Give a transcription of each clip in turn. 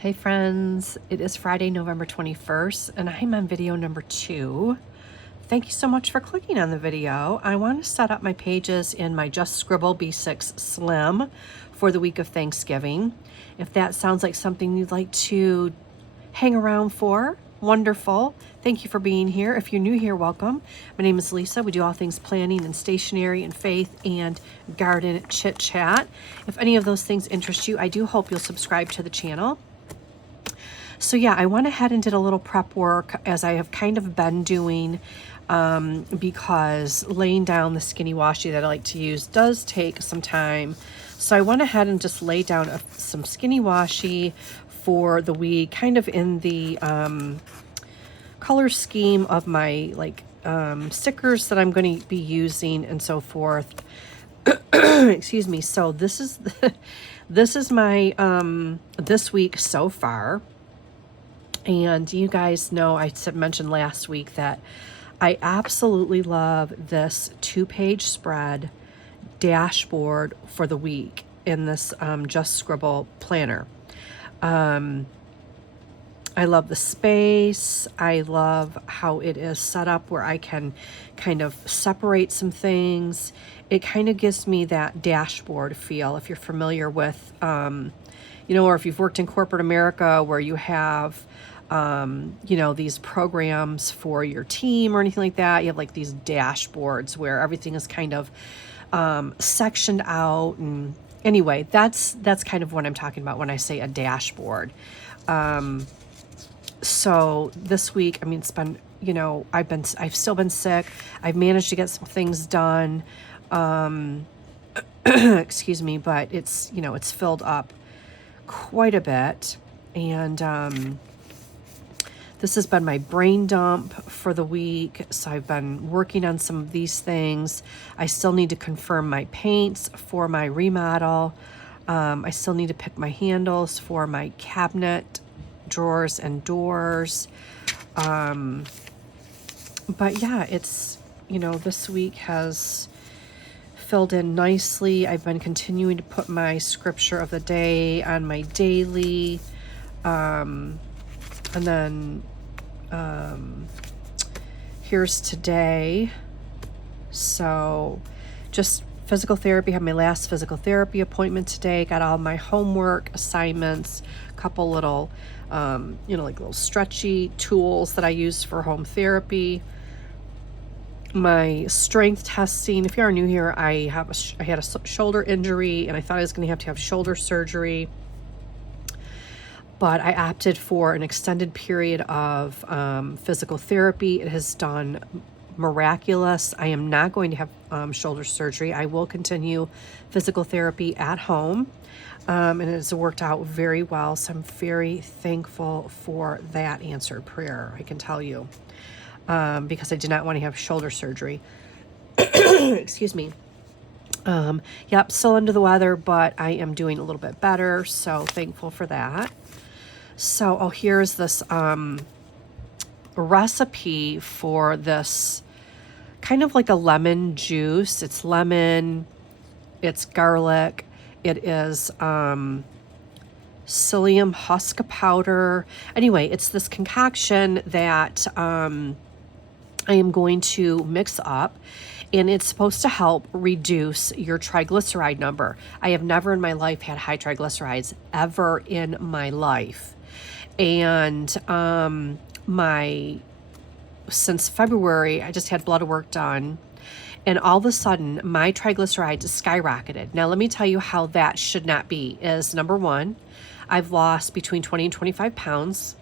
Hey friends, it is Friday, November 21st, and I'm on video number 2. Thank you so much for clicking on the video. I want to set up my pages in my Just Scribble B6 Slim for the week of Thanksgiving. If that sounds like something you'd like to hang around for, wonderful. Thank you for being here. If you're new here, welcome. My name is Lisa. We do all things planning and stationery and faith and garden chit chat. If any of those things interest you, I do hope you'll subscribe to the channel. So yeah, I went ahead and did a little prep work as I have kind of been doing because laying down the skinny washi that I like to use does take some time. So I went ahead and just laid down some skinny washi for the week, kind of in the color scheme of my stickers that I'm going to be using and so forth. Excuse me. So this is my this week so far. And you guys know I mentioned last week that I absolutely love this 2-page spread dashboard for the week in this Just Scribble planner. I love the space. I love how it is set up where I can kind of separate some things. It kind of gives me that dashboard feel if you're familiar with, or if you've worked in corporate America where you have these programs for your team or anything like that. You have like these dashboards where everything is kind of sectioned out. And anyway, that's kind of what I'm talking about when I say a dashboard. So this week, I mean, it's been, I've still been sick. I've managed to get some things done. Excuse me, but it's, it's filled up quite a bit. And, this has been my brain dump for the week, so I've been working on some of these things. I still need to confirm my paints for my remodel. I still need to pick my handles for my cabinet drawers and doors. But yeah, it's, this week has filled in nicely. I've been continuing to put my scripture of the day on my daily. And then here's today. So just physical therapy. Had my last physical therapy appointment today. Got all my homework assignments, a couple little, like little stretchy tools that I use for home therapy. My strength testing. If you are new here, I had a shoulder injury and I thought I was going to have shoulder surgery. But I opted for an extended period of physical therapy. It has done miraculous. I am not going to have shoulder surgery. I will continue physical therapy at home. And it has worked out very well. So I'm very thankful for that answered prayer, I can tell you. Because I did not want to have shoulder surgery. Excuse me. Yep, still under the weather, but I am doing a little bit better. So thankful for that. So, here's this recipe for this kind of like a lemon juice. It's lemon, it's garlic, it is psyllium husk powder. Anyway, it's this concoction that I am going to mix up. And it's supposed to help reduce your triglyceride number. I have never in my life had high triglycerides, ever in my life. And since February, I just had blood work done. And all of a sudden, my triglycerides skyrocketed. Now, let me tell you how that should not be. Is number one, I've lost between 20 and 25 pounds.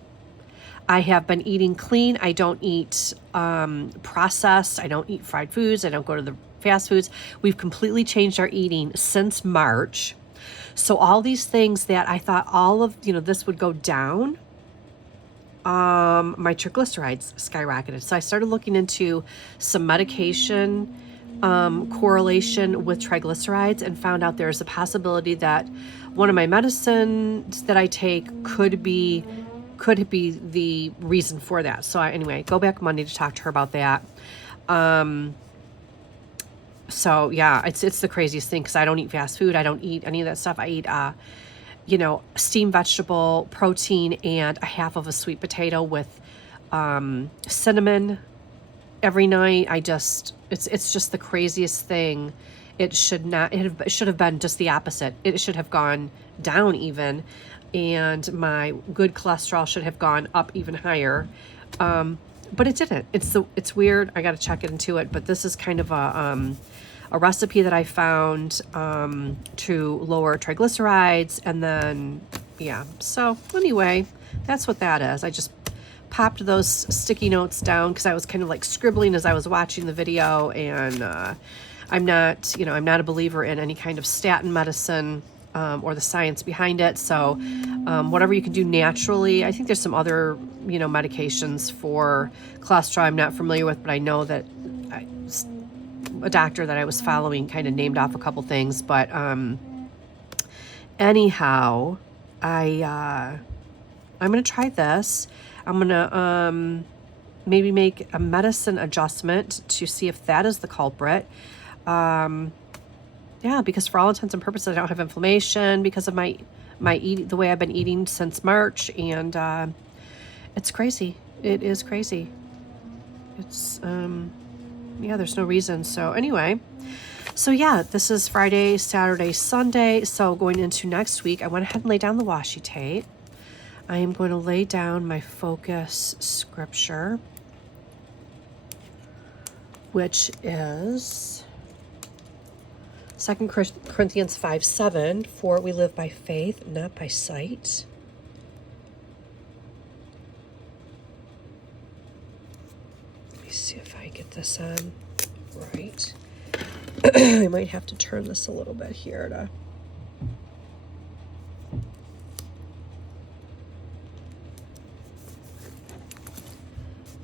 I have been eating clean. I don't eat processed. I don't eat fried foods. I don't go to the fast foods. We've completely changed our eating since March. So all these things that I thought all of, this would go down, my triglycerides skyrocketed. So I started looking into some medication correlation with triglycerides and found out there's a possibility that one of my medicines that I take could be the reason for that. So anyway, go back Monday to talk to her about that. So yeah, it's the craziest thing because I don't eat fast food. I don't eat any of that stuff. I eat you know, steamed vegetable, protein, and a half of a sweet potato with cinnamon every night. It's just the craziest thing. It should not, it should have been just the opposite. It should have gone down even, and my good cholesterol should have gone up even higher. But it didn't. It's weird. I got to check into it, but this is kind of a recipe that I found to lower triglycerides, and then yeah. So anyway, that's what that is. I just popped those sticky notes down because I was kind of like scribbling as I was watching the video, and I'm not a believer in any kind of statin medicine or the science behind it. So whatever you can do naturally. I think there's some other, medications for cholesterol I'm not familiar with, but I know that a doctor that I was following kind of named off a couple things. But anyhow, I'm going to try this. I'm going to maybe make a medicine adjustment to see if that is the culprit. Yeah, because for all intents and purposes, I don't have inflammation because of my the way I've been eating since March, and it's crazy. It is crazy. It's yeah, there's no reason. So anyway, so yeah, this is Friday, Saturday, Sunday. So going into next week, I went ahead and laid down the washi tape. I am going to lay down my focus scripture, which is 2 Corinthians 5:7, for we live by faith, not by sight. Let me see if I get this on right. I might have to turn this a little bit here to...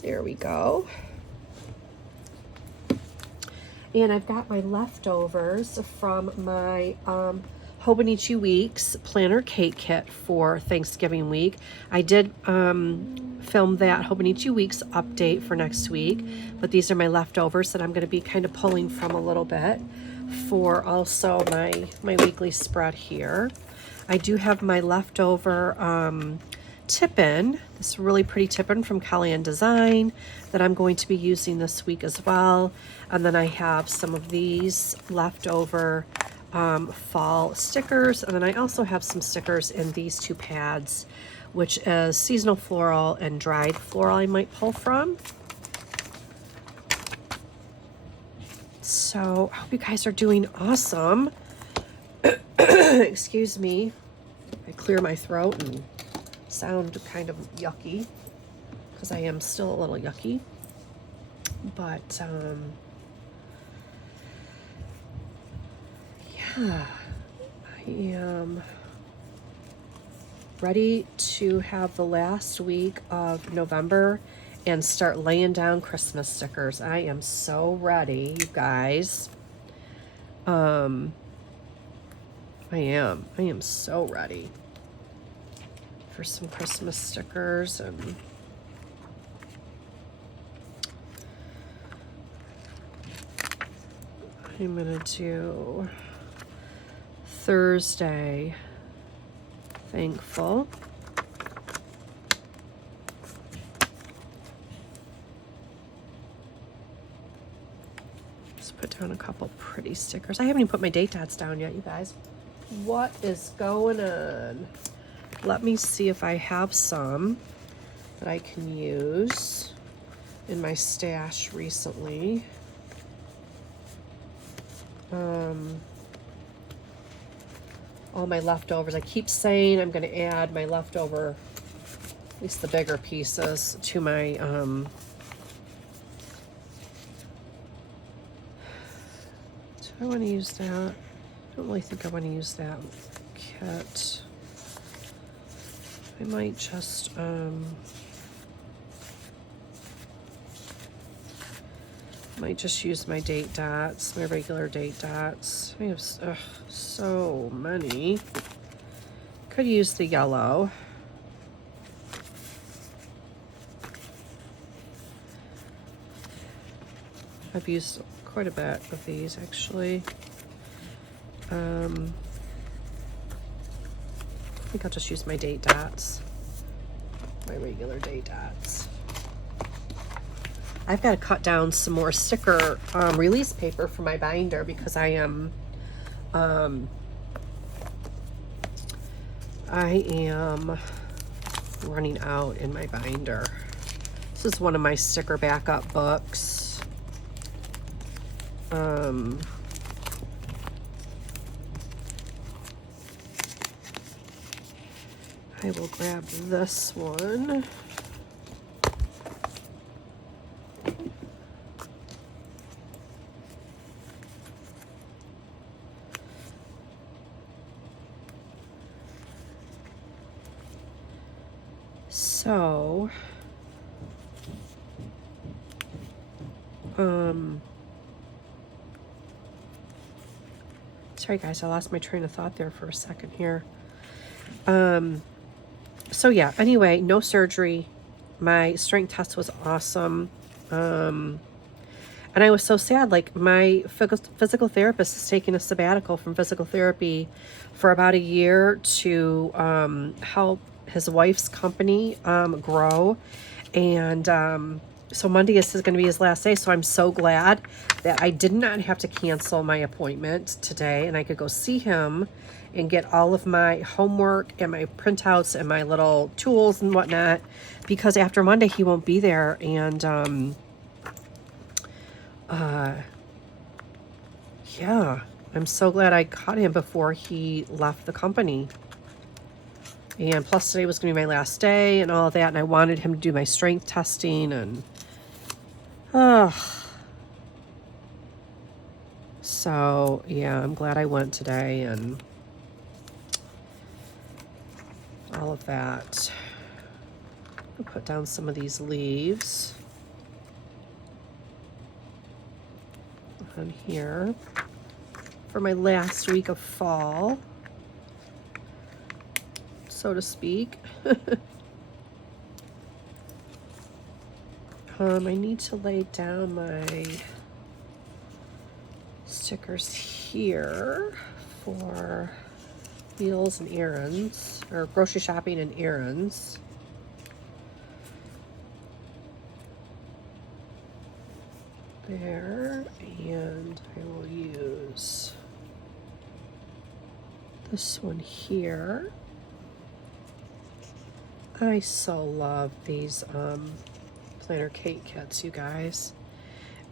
There we go. And I've got my leftovers from my Hobonichi Weeks planner cake kit for Thanksgiving week. I did film that Hobonichi Weeks update for next week, but these are my leftovers that I'm going to be kind of pulling from a little bit for also my weekly spread here. I do have my leftover tip-in, this really pretty tip-in from Kellyanne Design that I'm going to be using this week as well. And then I have some of these leftover fall stickers. And then I also have some stickers in these two pads, which is seasonal floral and dried floral I might pull from. So I hope you guys are doing awesome. Excuse me. I clear my throat and sound kind of yucky because I am still a little yucky, but yeah, I am ready to have the last week of November and start laying down Christmas stickers. I am so ready, you guys. I am so ready for some Christmas stickers. And I'm gonna do Thursday Thankful. Let's put down a couple pretty stickers. I haven't even put my date dots down yet, you guys. What is going on? Let me see if I have some that I can use in my stash recently. All my leftovers. I keep saying I'm going to add my leftover, at least the bigger pieces, to my do I want to use that? I don't really think I want to use that kit. I might just use my date dots, my regular date dots. I have so many. Could use the yellow. I've used quite a bit of these actually. think I'll just use my date dots, my regular date dots. I've got to cut down some more sticker release paper for my binder because I am running out in my binder. This is one of my sticker backup books. I will grab this one. So, sorry guys, I lost my train of thought there for a second here. So yeah, anyway, no surgery. My strength test was awesome. And I was so sad, like my physical therapist is taking a sabbatical from physical therapy for about a year to help his wife's company grow. And so Monday is going to be his last day. So I'm so glad that I did not have to cancel my appointment today, and I could go see him and get all of my homework and my printouts and my little tools and whatnot, because after Monday he won't be there. And yeah, I'm so glad I caught him before he left the company. And plus today was going to be my last day and all of that, and I wanted him to do my strength testing, and so yeah, I'm glad I went today and all of that. I'll put down some of these leaves on here for my last week of fall, so to speak. I need to lay down my stickers here for meals and errands, or grocery shopping and errands. There, and I will use this one here. I so love these planner cake kits, you guys.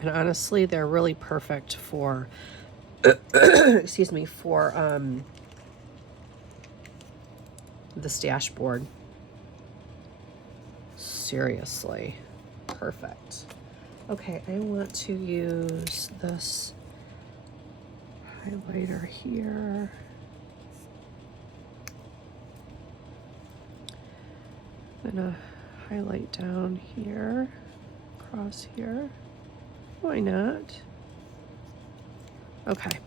And honestly, they're really perfect for, excuse me, for this dashboard. Seriously, perfect. Okay, I want to use this highlighter here. I'm gonna highlight down here, across here. Why not? Okay.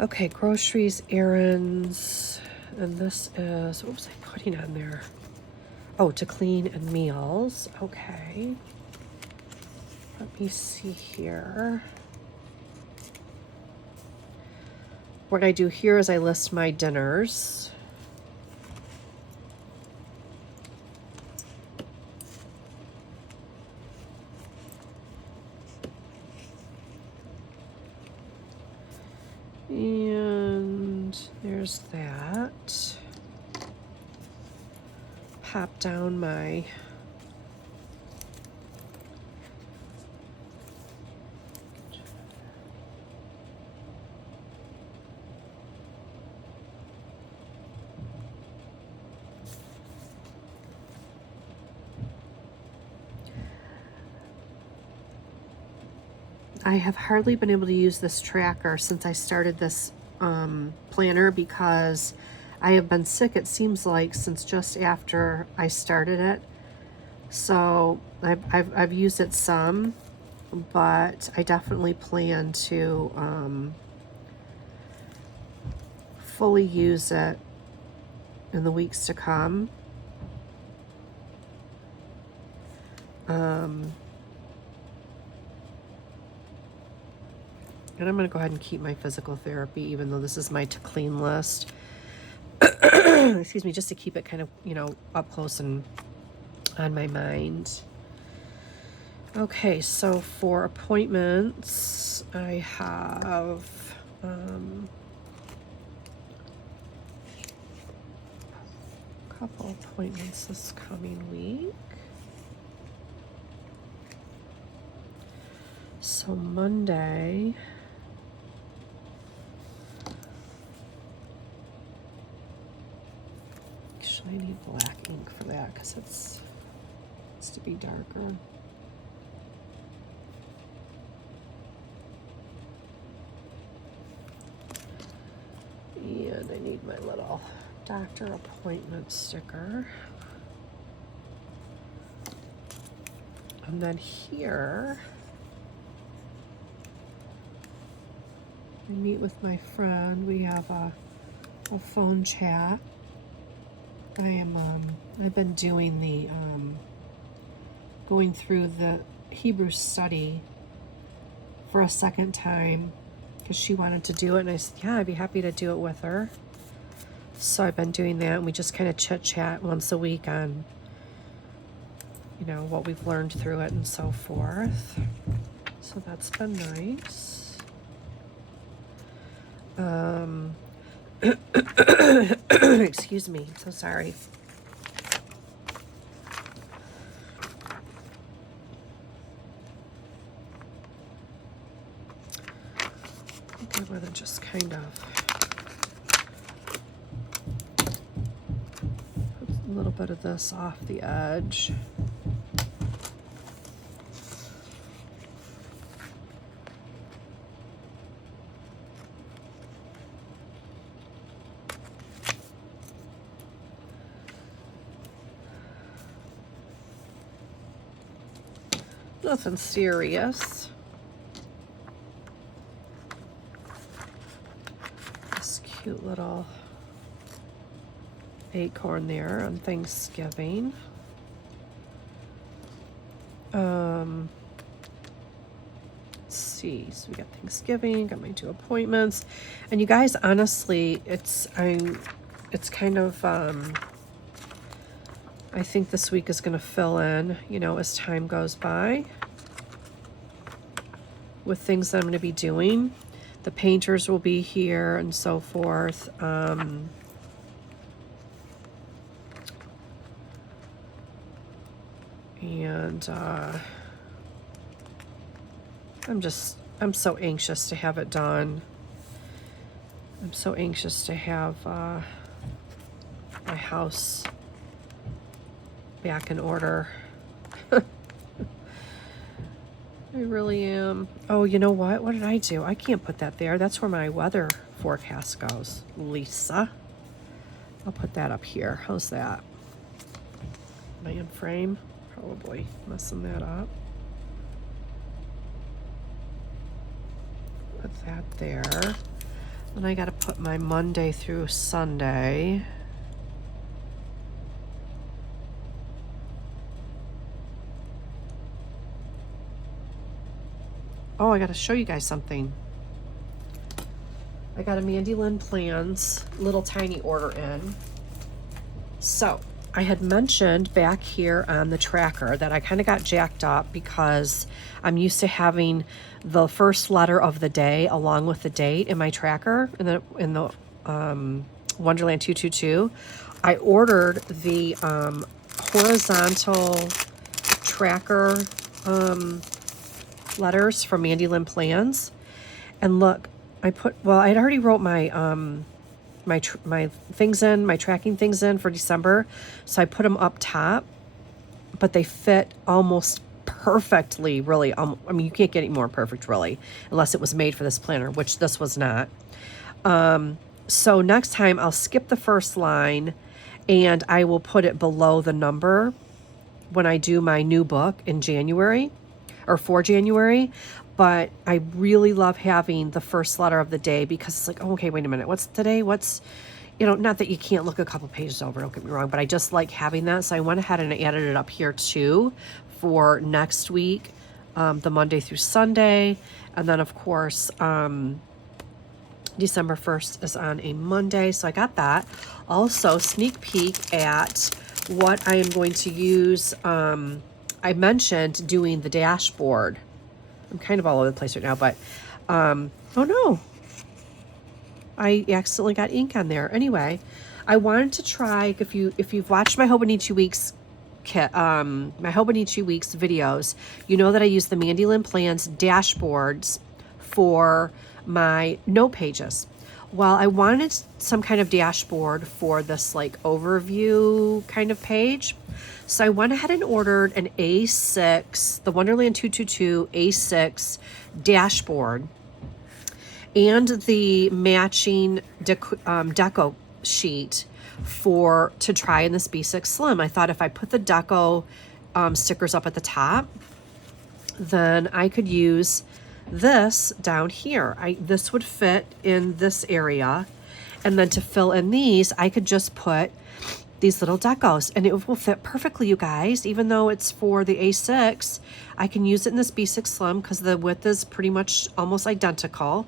Okay, groceries, errands, and this is, what was I putting on there? Oh, to clean and meals. Okay. Let me see here. What I do here is I list my dinners. And there's that. Pop down my I have hardly been able to use this tracker since I started this planner because I have been sick, it seems like, since just after I started it. So I've used it some, but I definitely plan to fully use it in the weeks to come. And I'm going to go ahead and keep my physical therapy, even though this is my to clean list. Excuse me, just to keep it kind of, you know, up close and on my mind. Okay, so for appointments, I have a couple appointments this coming week. So Monday, actually I need black ink for that because it's to be darker. And I need my little doctor appointment sticker. And then here, I meet with my friend. We have a phone chat. I've been doing the, going through the Hebrew study for a second time because she wanted to do it. And I said, yeah, I'd be happy to do it with her. So I've been doing that, and we just kind of chit chat once a week on, you know, what we've learned through it and so forth. So that's been nice. Excuse me, so sorry. I think I want to just kind of put a little bit of this off the edge. Nothing serious. This cute little acorn there on Thanksgiving. Let's see. So we got Thanksgiving, got my 2 appointments. And you guys, honestly, it's kind of I think this week is going to fill in, you know, as time goes by with things that I'm going to be doing. The painters will be here and so forth. And I'm so anxious to have it done. I'm so anxious to have my house back in order. I really am. Oh, you know what? What did I do? I can't put that there. That's where my weather forecast goes. Lisa. I'll put that up here. How's that? Am I in frame? Probably messing that up. Put that there. Then I got to put my Monday through Sunday. Oh, I got to show you guys something. I got a Mandy Lynn Plans little tiny order in. So I had mentioned back here on the tracker that I kind of got jacked up because I'm used to having the first letter of the day along with the date in my tracker in the Wonderland 222. I ordered the horizontal tracker letters from Mandy Lynn Plans, and look, I'd already wrote my my things in, my tracking things in for December, so I put them up top, but they fit almost perfectly, really. I mean, you can't get any more perfect, really, unless it was made for this planner, which this was not. So next time I'll skip the first line, and I will put it below the number when I do my new book in January. Or for January, but I really love having the first letter of the day because it's like, oh, okay, wait a minute, what's today? What's, you know, not that you can't look a couple pages over, don't get me wrong, but I just like having that. So I went ahead and added it up here too for next week the Monday through Sunday. And then, of course, December 1st is on a Monday, so I got that. Also, sneak peek at what I am going to use. I mentioned doing the dashboard. I'm kind of all over the place right now, but oh no, I accidentally got ink on there. Anyway, I wanted to try, if you've watched my Hobonichi Weeks my Hobonichi Weeks videos, you know that I use the Mandy Lynn Plans dashboards for my note pages. Well, I wanted some kind of dashboard for this like overview kind of page. So I went ahead and ordered an A6, the Wonderland 222 A6 dashboard, and the matching deco sheet to try in this B6 Slim. I thought if I put the deco stickers up at the top, then I could use this down here. This would fit in this area, and then to fill in these, I could just put these little decos, and it will fit perfectly, you guys. Even though it's for the A6, I can use it in this B6 Slim because the width is pretty much almost identical.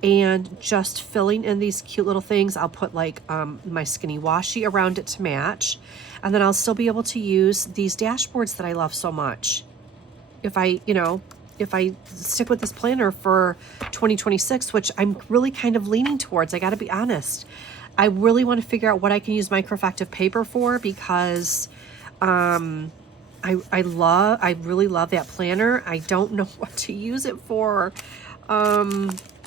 And just filling in these cute little things, I'll put like my skinny washi around it to match, and then I'll still be able to use these dashboards that I love so much. If I stick with this planner for 2026, which I'm really kind of leaning towards, I got to be honest. I really want to figure out what I can use microeffective paper for, because I really love that planner. I don't know what to use it for.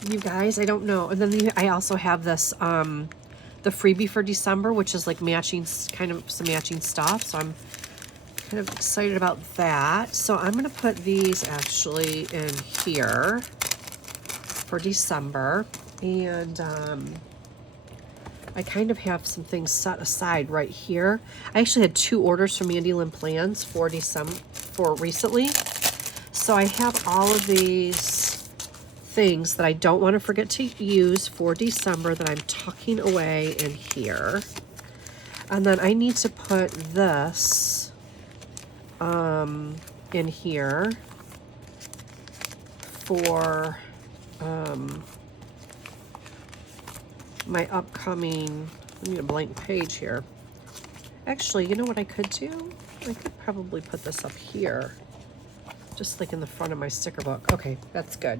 You guys, I don't know. And then I also have this the freebie for December, which is like matching, kind of some matching stuff. So I'm kind of excited about that. So I'm going to put these actually in here for December. And I kind of have some things set aside right here. I actually had 2 orders from Mandy Lynn Plans for December, for recently. So I have all of these things that I don't want to forget to use for December that I'm tucking away in here. And then I need to put this in here for my upcoming, I need a blank page here. Actually, you know what I could do? I could probably put this up here, just like in the front of my sticker book. Okay, that's good.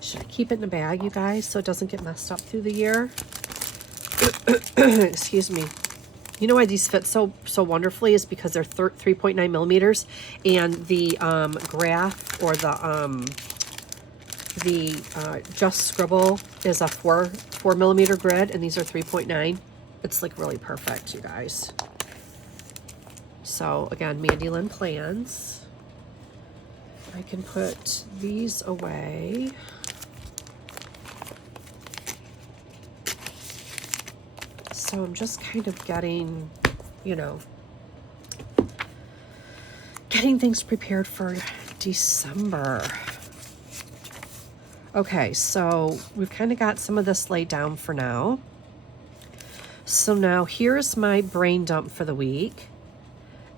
Should I keep it in a bag, you guys, so it doesn't get messed up through the year? Excuse me. You know why these fit so wonderfully is because they're 3.9 millimeters, and the graph, or the Just Scribble is a 4 millimeter grid, and these are 3.9. It's like really perfect, you guys. So again, Mandy Lynn Plans. I can put these away. So I'm just kind of getting, getting things prepared for December. Okay, so we've kind of got some of this laid down for now. So now here's my brain dump for the week.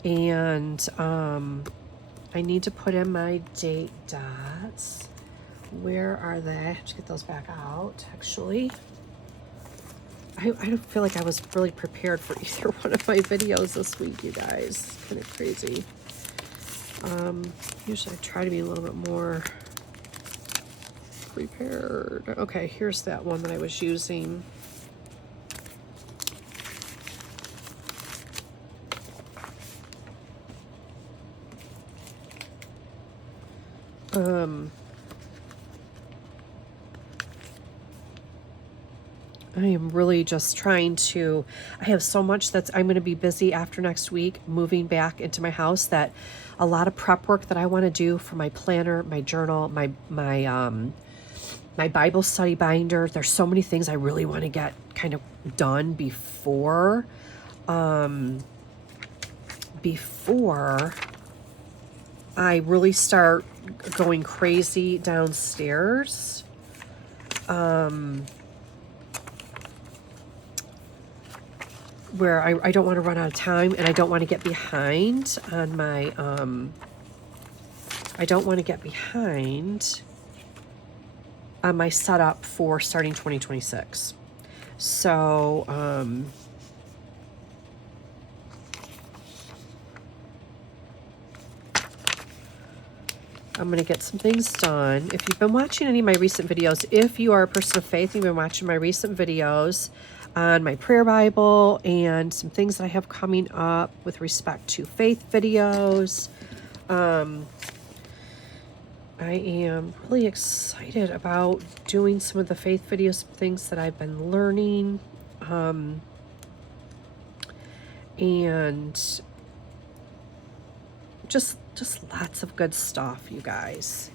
And I need to put in my date dots. Where are they? I have to get those back out, actually. I don't feel like I was really prepared for either one of my videos this week, you guys. Kind of crazy. Usually I try to be a little bit more prepared. Okay, here's that one that I was using. I am really just trying to, I have so much I'm going to be busy after next week moving back into my house, that a lot of prep work that I want to do for my planner, my journal, my Bible study binder. There's so many things I really want to get kind of done before I really start going crazy downstairs. Where I don't want to run out of time, and I don't want to get behind on my I don't want to get behind on my setup for starting 2026. So, I'm going to get some things done. If you've been watching any of my recent videos, if you are a person of faith, you've been watching my recent videos on my prayer Bible and some things that I have coming up with respect to faith videos. I am really excited about doing some of the faith videos, things that I've been learning. And just lots of good stuff, you guys.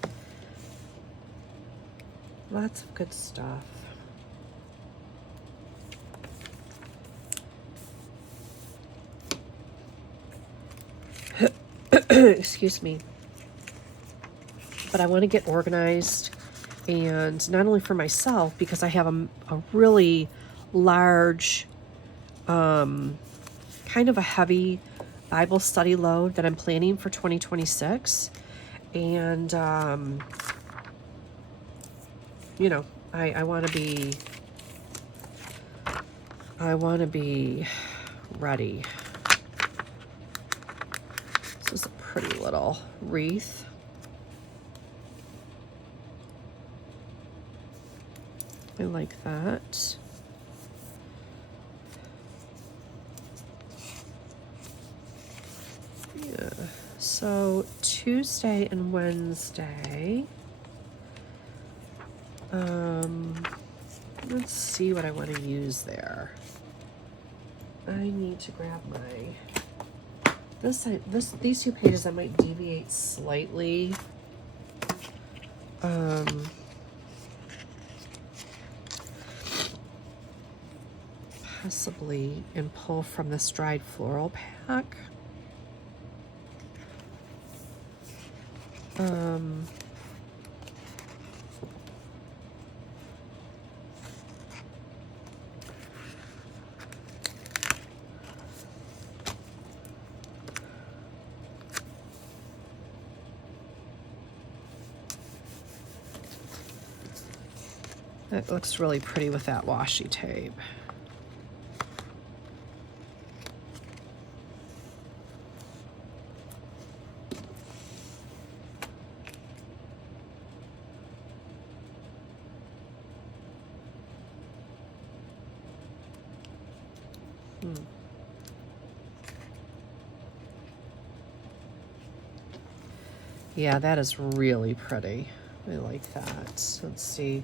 Lots of good stuff. Excuse me. But I want to get organized, and not only for myself, because I have a really large, kind of a heavy Bible study load that I'm planning for 2026. And, you know, I want to be ready. This is a pretty little wreath. I like that. Yeah. So Tuesday and Wednesday. Let's see what I want to use there. I need to grab my these two pages. I might deviate slightly. Possibly, and pull from this dried floral pack. That looks really pretty with that washi tape. Yeah, that is really pretty. I like that. Let's see.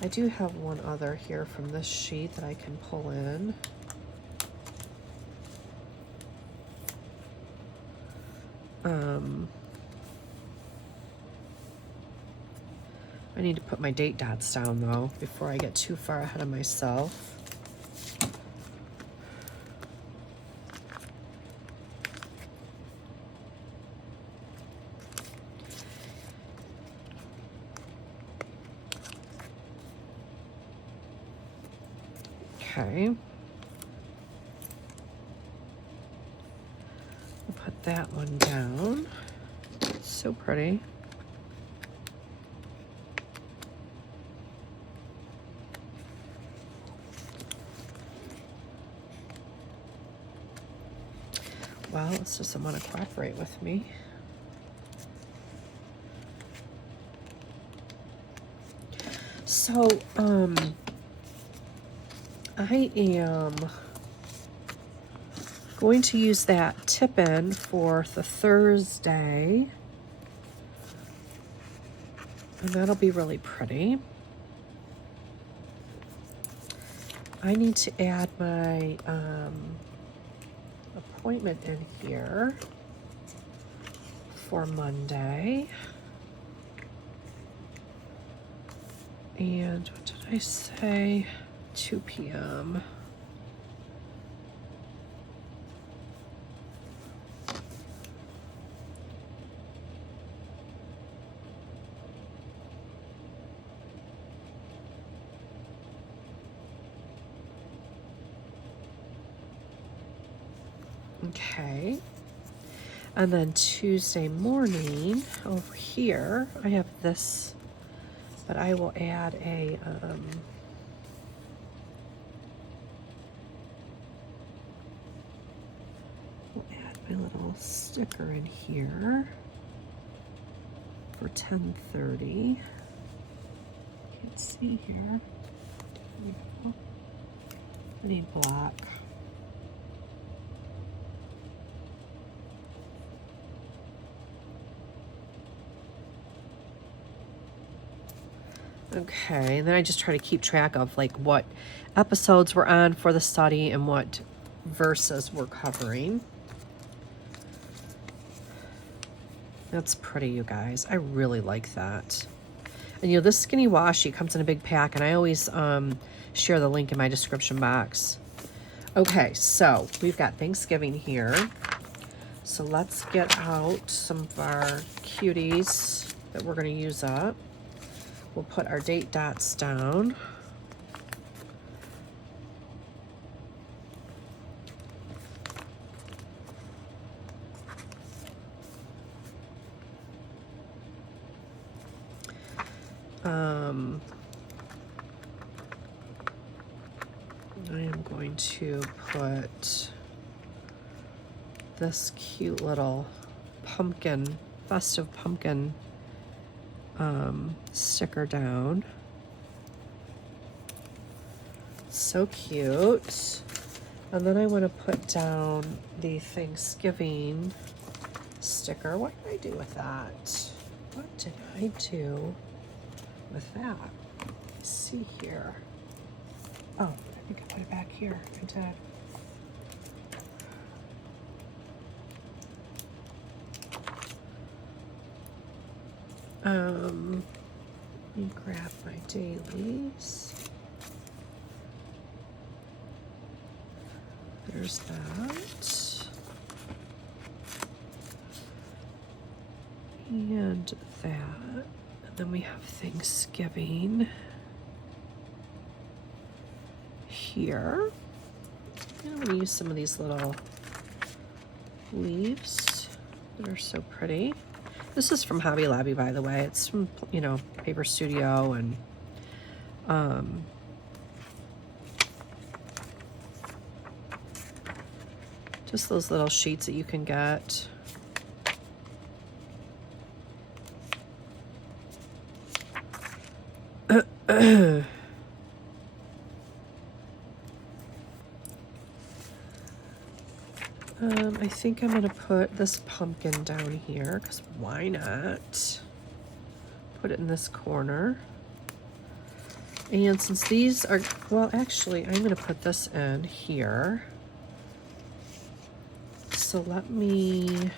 I do have one other here from this sheet that I can pull in. I need to put my date dots down though before I get too far ahead of myself. Okay. I'll put that one down. It's so pretty. Well, it's just someone to cooperate with me. So, I am going to use that tip-in for the Thursday, and that'll be really pretty. I need to add my appointment in here for Monday. And what did I say? 2 p.m. Okay. And then Tuesday morning over here, I have this, but I will add a, we'll add my little sticker in here for 10:30. Can't see here. There we go. I need black. Okay, and then I just try to keep track of like what episodes we're on for the study and what verses we're covering. That's pretty, you guys. I really like that. And you know, this skinny washi comes in a big pack, and I always share the link in my description box. Okay, so we've got Thanksgiving here. So let's get out some of our cuties that we're going to use up. We'll put our date dots down. I am going to put this cute little pumpkin, festive pumpkin sticker down. So cute. And then I want to put down the Thanksgiving sticker. What did I do with that? What did I do with that? Let's see here. Oh, I think I put it back here. I did. Let me grab my dailies. There's that. And that. And then we have Thanksgiving here. And I'm going to use some of these little leaves that are so pretty. This is from Hobby Lobby, by the way. It's from, you know, Paper Studio, and just those little sheets that you can get. I think I'm going to put this pumpkin down here, because why not? Put it in this corner. And since these are, well, actually, I'm going to put this in here. So let me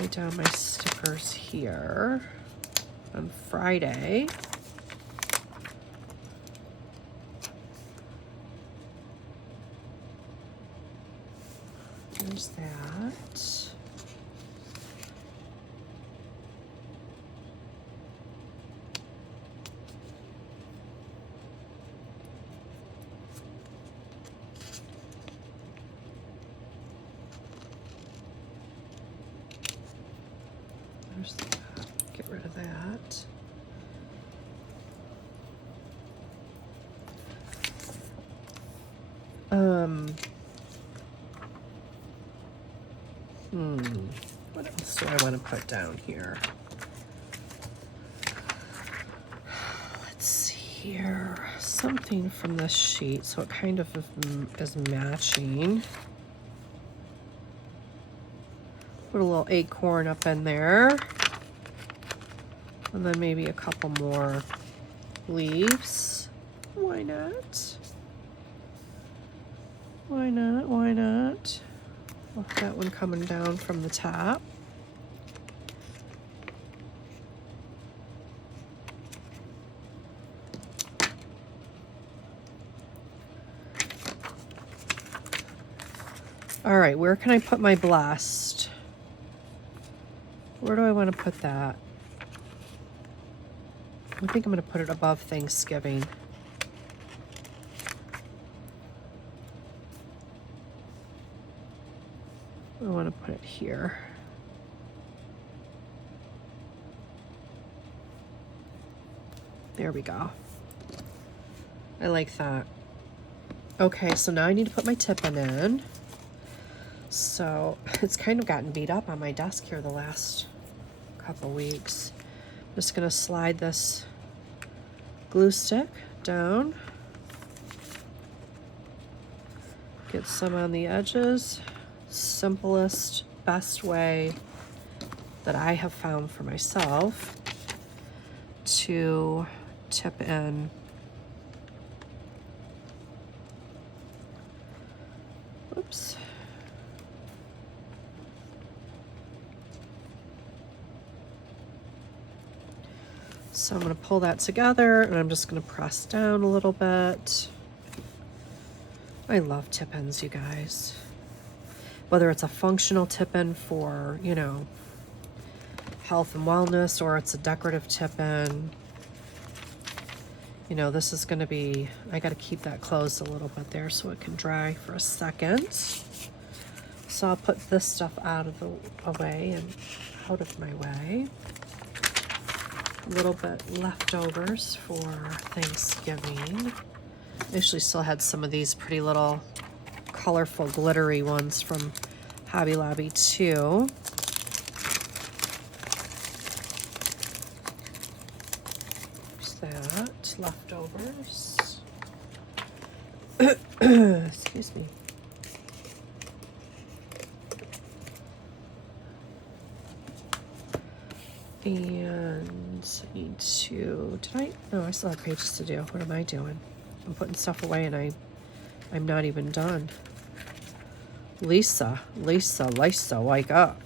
lay down my stickers here on Friday. There's that. There's that. Get rid of that. What else do I want to put down here? Let's see here. Something from this sheet, so it kind of is matching. Put a little acorn up in there. And then maybe a couple more leaves. Why not? Why not? Why not? Well, that one coming down from the top. All right, where can I put my blessed? Where do I want to put that? I think I'm going to put it above Thanksgiving. want to put it here. There we go. I like that. Okay, so now I need to put my tip-in in. So it's kind of gotten beat up on my desk here the last couple weeks. I'm just gonna slide this glue stick down. Get some on the edges. Simplest, best way that I have found for myself to tip in oops. So I'm going to pull that together and I'm just going to press down a little bit. I love tip-ins, you guys. Whether it's a functional tip-in for, you know, health and wellness, or it's a decorative tip-in. You know, this is going to be, I got to keep that closed a little bit there so it can dry for a second. So I'll put this stuff out of the way and out of my way. A little bit leftovers for Thanksgiving. I actually still had some of these pretty little colorful glittery ones from Hobby Lobby too. There's that, leftovers. Excuse me. And I need to, no, I still have pages to do. What am I doing? I'm putting stuff away and I'm not even done. Lisa, wake up.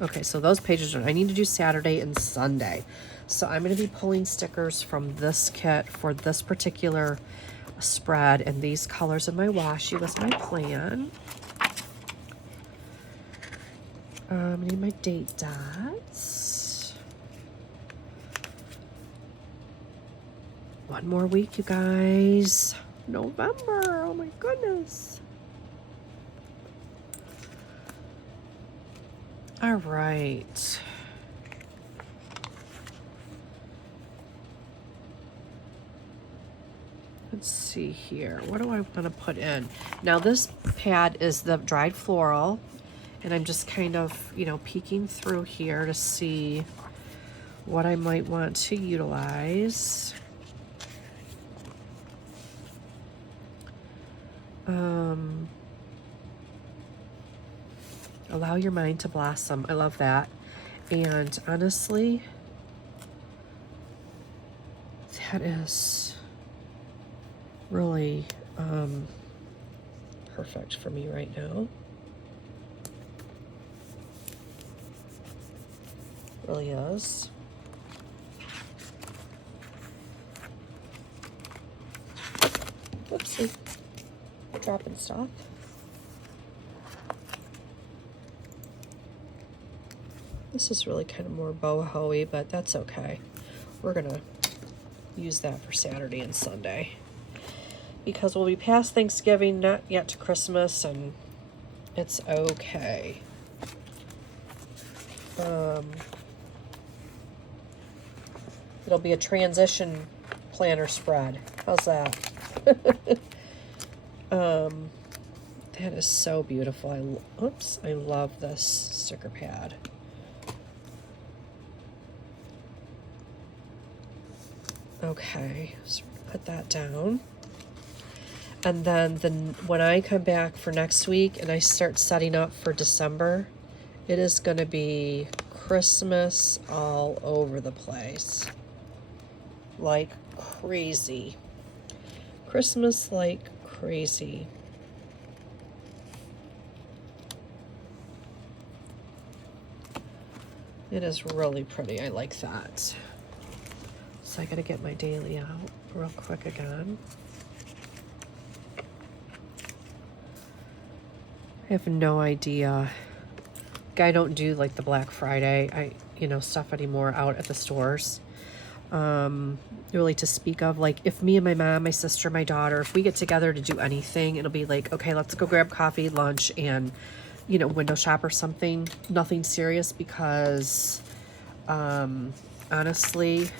Okay, so those pages are, I need to do Saturday and Sunday. So I'm going to be pulling stickers from this kit for this particular spread, and these colors in my washi was my plan. I need my date dots. One more week, you guys. November, oh my goodness. All right. Let's see here. What do I want to put in? Now this pad is the dried floral, and I'm just kind of, you know, peeking through here to see what I might want to utilize. Allow your mind to blossom. I love that. And honestly, that is really perfect for me right now. Really is. Whoopsie. Dropping stuff. This is really kind of more boho-y, but that's okay. We're gonna use that for Saturday and Sunday because we'll be past Thanksgiving, not yet to Christmas, and it's okay. It'll be a transition planner spread. How's that? That is so beautiful. I love this sticker pad. Okay, so put that down. And then when I come back for next week and I start setting up for December, it is going to be Christmas all over the place. Like crazy. Christmas like crazy. It is really pretty. I like that. So I gotta get my daily out real quick again. I have no idea. I don't do like the Black Friday, stuff anymore out at the stores. Really to speak of, like if me and my mom, my sister, my daughter, if we get together to do anything, it'll be like, okay, let's go grab coffee, lunch, and you know, window shop or something. Nothing serious because honestly,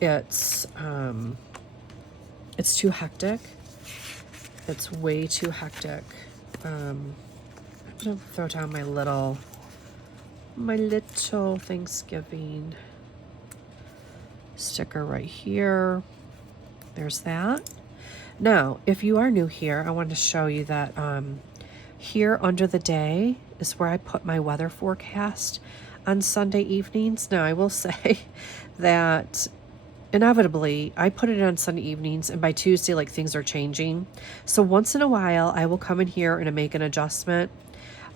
it's too hectic. It's way too hectic. I'm gonna throw down my little Thanksgiving sticker right here. There's that. Now, if you are new here, I wanted to show you that here under the day is where I put my weather forecast on Sunday evenings. Now, I will say that inevitably I put it on Sunday evenings, and by Tuesday, like, things are changing. So once in a while, I will come in here and make an adjustment.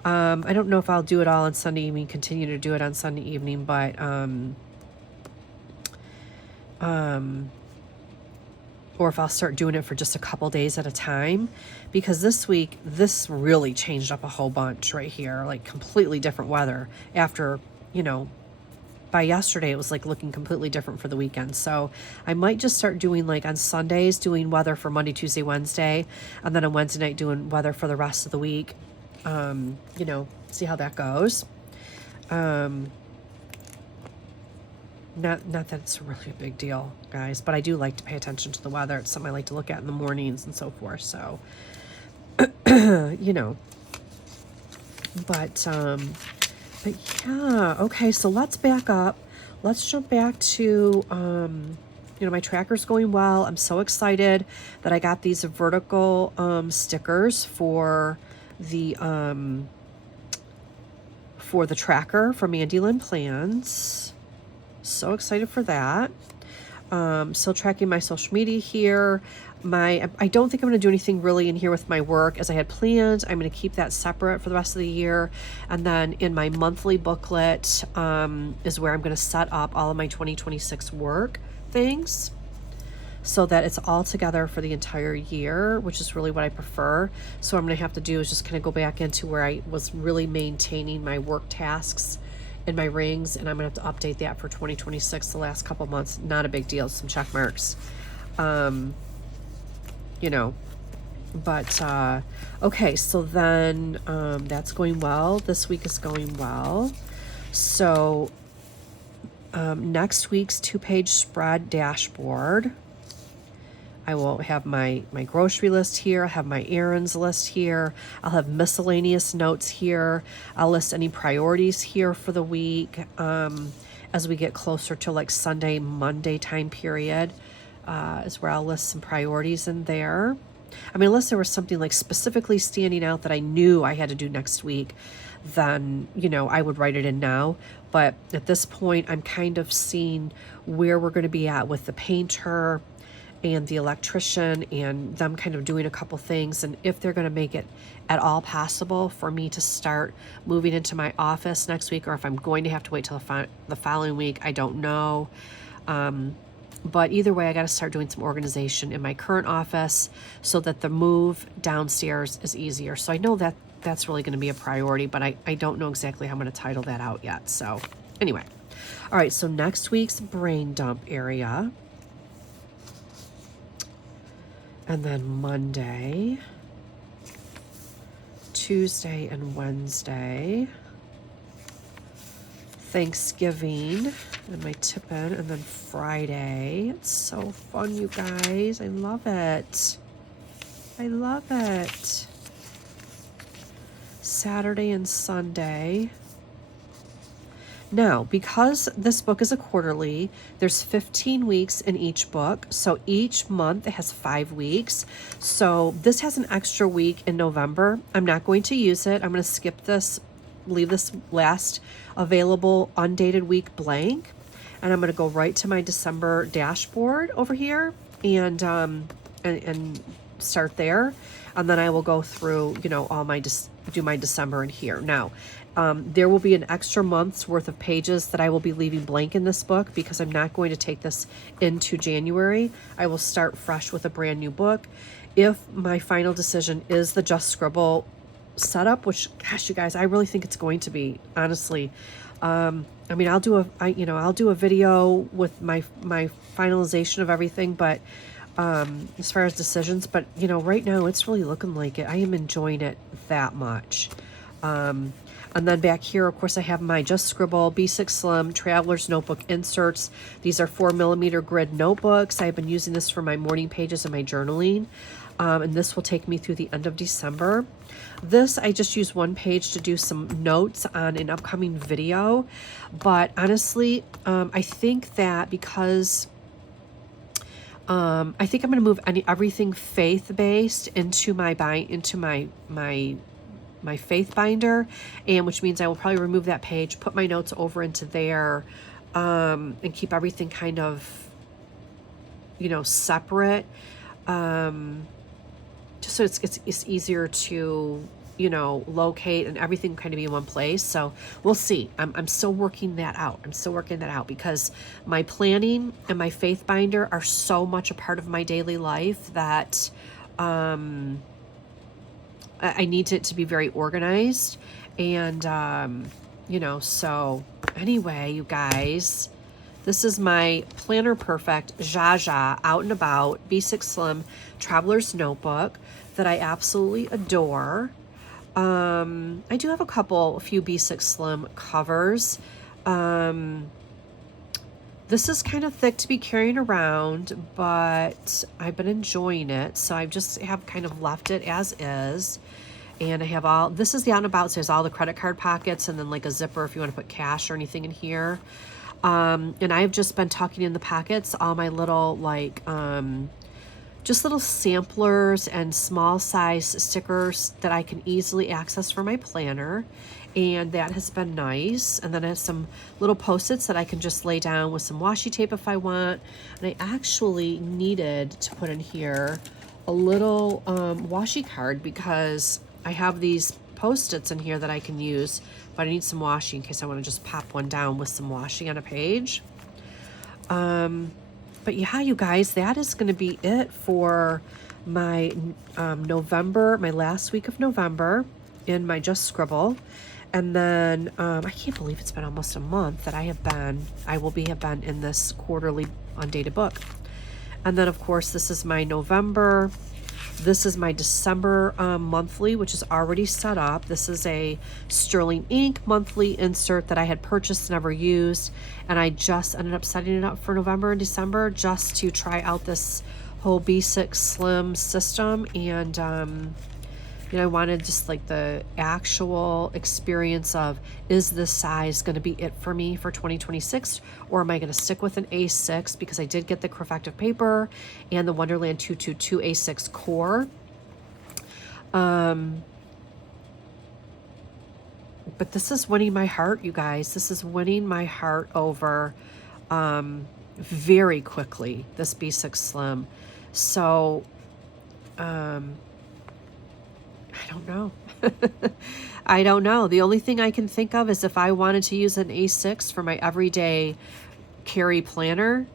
I don't know if I'll do it all on Sunday evening, continue to do it on Sunday evening, but or if I'll start doing it for just a couple days at a time, because this week, this really changed up a whole bunch right here, like completely different weather after, you know, by yesterday, it was like looking completely different for the weekend. So I might just start doing, like, on Sundays, doing weather for Monday, Tuesday, Wednesday, and then on Wednesday night doing weather for the rest of the week. You know, see how that goes. Not that it's really a big deal, guys, but I do like to pay attention to the weather. It's something I like to look at in the mornings and so forth. So, you know, but yeah, okay, so let's back up. Let's jump back to, you know, my tracker's going well. I'm so excited that I got these vertical stickers for the tracker from Mandy Lynn Plans. So excited for that. Still tracking my social media here. I don't think I'm going to do anything really in here with my work as I had planned. I'm going to keep that separate for the rest of the year. And then in my monthly booklet is where I'm going to set up all of my 2026 work things, so that it's all together for the entire year, which is really what I prefer. So what I'm going to have to do is just kind of go back into where I was really maintaining my work tasks in my rings, and I'm gonna have to update that for 2026, the last couple months. Not a big deal, some check marks, you know, but okay, so then that's going well. This week is going well. So next week's 2-page spread dashboard, I will have my grocery list here. I have my errands list here. I'll have miscellaneous notes here. I'll list any priorities here for the week as we get closer to, like, Sunday, Monday time period is where I'll list some priorities in there. I mean, unless there was something like specifically standing out that I knew I had to do next week, then, you know, I would write it in now. But at this point, I'm kind of seeing where we're going to be at with the painter and the electrician, and them kind of doing a couple things, and if they're going to make it at all possible for me to start moving into my office next week, or if I'm going to have to wait till the following week, I don't know. But either way, I got to start doing some organization in my current office so that the move downstairs is easier. So I know that that's really going to be a priority, but I don't know exactly how I'm going to title that out yet. So anyway, all right, so next week's brain dump area. And then Monday, Tuesday, and Wednesday, Thanksgiving, and my tip-in, and then Friday. It's so fun, you guys. I love it. I love it. Saturday and Sunday. Now, because this book is a quarterly, there's 15 weeks in each book. So each month it has 5 weeks. So this has an extra week in November. I'm not going to use it. I'm going to skip this, leave this last available undated week blank. And I'm going to go right to my December dashboard over here and start there. And then I will go through, you know, all my, do my December in here. Now, there will be an extra month's worth of pages that I will be leaving blank in this book because I'm not going to take this into January. I will start fresh with a brand new book. If my final decision is the Just Scribble setup, which, gosh, you guys, I really think it's going to be, honestly. I mean, I'll do a video with my finalization of everything, but as far as decisions, but you know, right now it's really looking like it. I am enjoying it that much. And then back here, of course, I have my Just Scribble B6 Slim Traveler's Notebook inserts. These are 4mm grid notebooks. I've been using this for my morning pages and my journaling. And this will take me through the end of December. This, I just use one page to do some notes on an upcoming video. But honestly, I think that because I think I'm going to move everything faith-based into my faith binder, and which means I will probably remove that page, put my notes over into there, and keep everything kind of, you know, separate, just so it's easier to, you know, locate, and everything kind of be in one place. So we'll see. I'm still working that out. I'm still working that out because my planning and my faith binder are so much a part of my daily life that I need it to be very organized. And, you know, so anyway, you guys, this is my Planner Perfect Zsa Out and About B6 Slim Traveler's Notebook that I absolutely adore. I do have a few B6 Slim covers. This is kind of thick to be carrying around, but I've been enjoying it. So I just have kind of left it as is. And I have this is the Out and About, so there's all the credit card pockets and then like a zipper if you want to put cash or anything in here. And I've just been tucking in the pockets all my little like, just little samplers and small size stickers that I can easily access for my planner. And that has been nice. And then I have some little post-its that I can just lay down with some washi tape if I want. And I actually needed to put in here a little washi card because I have these post-its in here that I can use, but I need some washi in case I want to just pop one down with some washi on a page. But yeah, you guys, that is going to be it for my November, my last week of November in my Just Scribble. And then I can't believe it's been almost a month that have been in this quarterly undated book. And then of course, this is my November. This is my December monthly, which is already set up. This is a Sterling Ink monthly insert that I had purchased, never used. And I just ended up setting it up for November and December just to try out this whole B6 Slim system. And, you know, I wanted just like the actual experience of, is this size going to be it for me for 2026? Or am I going to stick with an A6 because I did get the Crefective paper and the Wonderland 222 A6 core. But this is winning my heart, you guys. This is winning my heart over very quickly, this B6 Slim. So, I don't know. I don't know. The only thing I can think of is if I wanted to use an A6 for my everyday carry planner,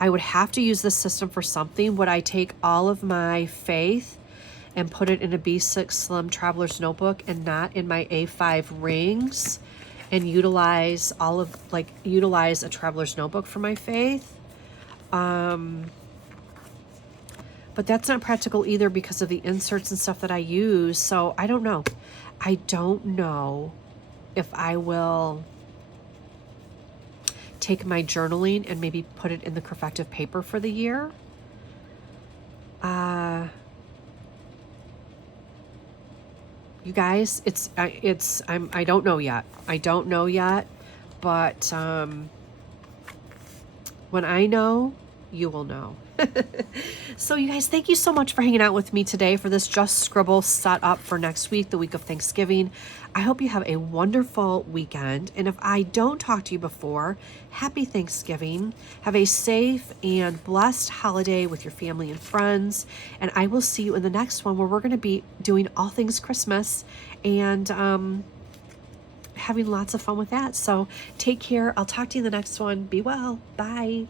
I would have to use this system for something. Would I take all of my faith and put it in a B6 Slim Traveler's Notebook and not in my A5 rings and utilize a Traveler's Notebook for my faith? But that's not practical either because of the inserts and stuff that I use. So I don't know. I don't know if I will take my journaling and maybe put it in the Crefective paper for the year. You guys, I don't know yet. I don't know yet, but when I know, you will know. So you guys, thank you so much for hanging out with me today for this Just Scribble set up for next week, the week of Thanksgiving. I hope you have a wonderful weekend. And if I don't talk to you before, happy Thanksgiving. Have a safe and blessed holiday with your family and friends. And I will see you in the next one where we're going to be doing all things Christmas and having lots of fun with that. So take care. I'll talk to you in the next one. Be well. Bye.